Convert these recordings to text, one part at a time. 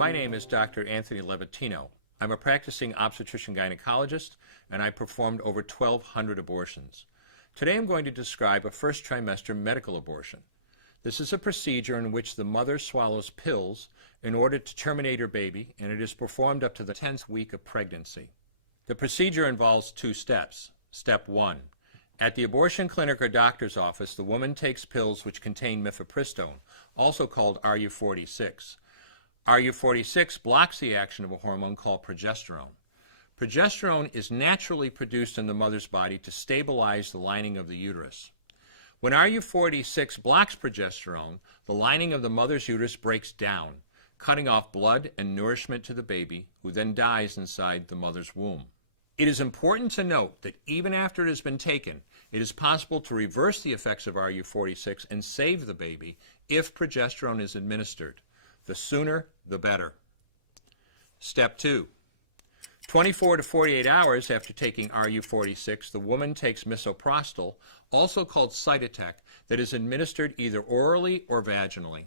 My name is Dr. Anthony Levatino. I'm a practicing obstetrician-gynecologist, and I performed over 1,200 abortions. Today I'm going to describe a first trimester medical abortion. This is a procedure in which the mother swallows pills in order to terminate her baby, and it is performed up to the 10th week of pregnancy. The procedure involves 2 steps. Step 1. At the abortion clinic or doctor's office, the woman takes pills which contain mifepristone, also called RU46. RU46 blocks the action of a hormone called progesterone. Progesterone is naturally produced in the mother's body to stabilize the lining of the uterus. When RU46 blocks progesterone, the lining of the mother's uterus breaks down, cutting off blood and nourishment to the baby, who then dies inside the mother's womb. It is important to note that even after it has been taken, it is possible to reverse the effects of RU46 and save the baby if progesterone is administered. The sooner, the better. Step 2. 24 to 48 hours after taking RU46, the woman takes misoprostol, also called Cytotec, that is administered either orally or vaginally.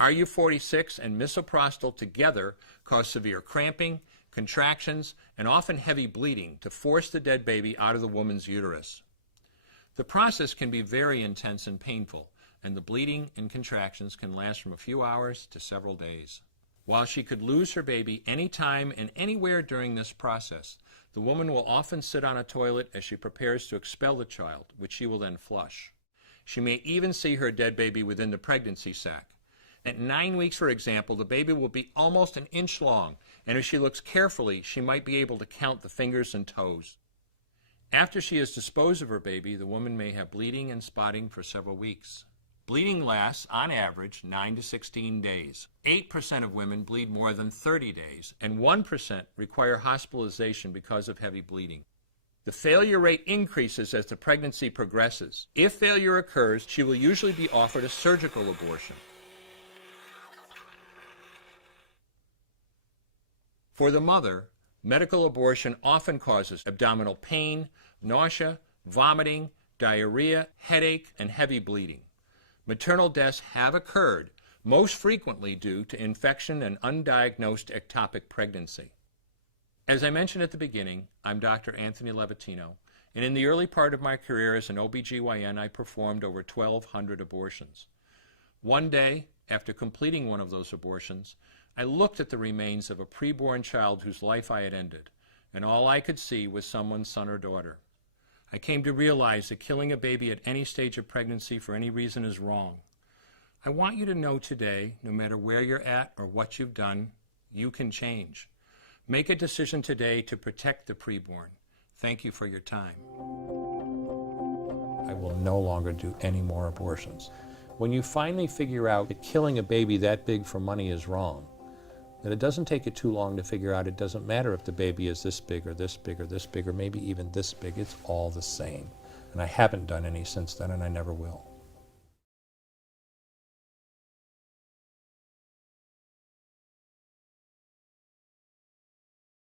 RU46 and misoprostol together cause severe cramping, contractions, and often heavy bleeding to force the dead baby out of the woman's uterus. The process can be very intense and painful, and the bleeding and contractions can last from a few hours to several days. While she could lose her baby anytime and anywhere during this process, the woman will often sit on a toilet as she prepares to expel the child, which she will then flush. She may even see her dead baby within the pregnancy sac. At 9 weeks, for example, the baby will be almost an inch long, and if she looks carefully, she might be able to count the fingers and toes. After she has disposed of her baby, the woman may have bleeding and spotting for several weeks. Bleeding lasts, on average, 9 to 16 days. 8% of women bleed more than 30 days, and 1% require hospitalization because of heavy bleeding. The failure rate increases as the pregnancy progresses. If failure occurs, she will usually be offered a surgical abortion. For the mother, medical abortion often causes abdominal pain, nausea, vomiting, diarrhea, headache, and heavy bleeding. Maternal deaths have occurred, most frequently due to infection and undiagnosed ectopic pregnancy. As I mentioned at the beginning, I'm Dr. Anthony Levatino, and in the early part of my career as an OBGYN, I performed over 1,200 abortions. One day, after completing one of those abortions, I looked at the remains of a preborn child whose life I had ended, and all I could see was someone's son or daughter. I came to realize that killing a baby at any stage of pregnancy for any reason is wrong. I want you to know today, no matter where you're at or what you've done, you can change. Make a decision today to protect the preborn. Thank you for your time. I will no longer do any more abortions. When you finally figure out that killing a baby that big for money is wrong, that it doesn't take you too long to figure out it doesn't matter if the baby is this big or this big or this big or maybe even this big, it's all the same. And I haven't done any since then, and I never will.